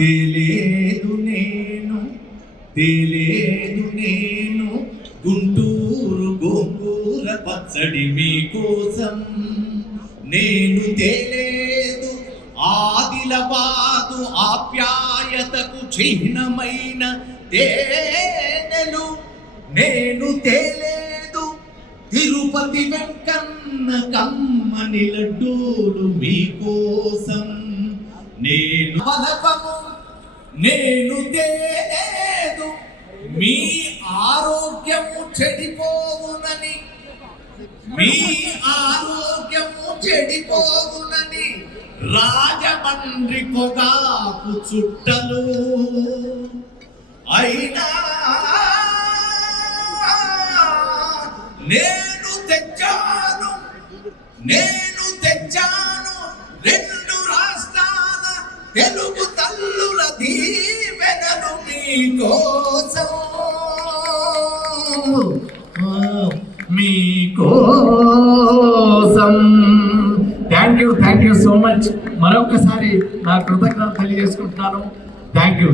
తెలియదు నేను గుంటూరు గోంగూర పచ్చడి మీకోసం. నేను తెలియదు ఆదిలాబాదు ఆప్యాయతకు చిహ్నమైన తేనెలు. నేను తెలియదు తిరుపతి వెంకన్న కమ్మని లడ్డూలు మీకోసం. నేను బలపము నేను తెలియదు మీ ఆరోగ్యము చెడిపోవునని, మీ ఆరోగ్యము చెడిపోవునని రాజమండ్రి పొగాకు చుట్టలు. అయినా నేను తెచ్చాను రెండు రాష్ట్రాల తెలుగు తల్లుల దీవెనలు మీకోసం. Thank you so much. మరొకసారి నా కృతజ్ఞతలు తెలియజేసుకుంటున్నాను. Thank you.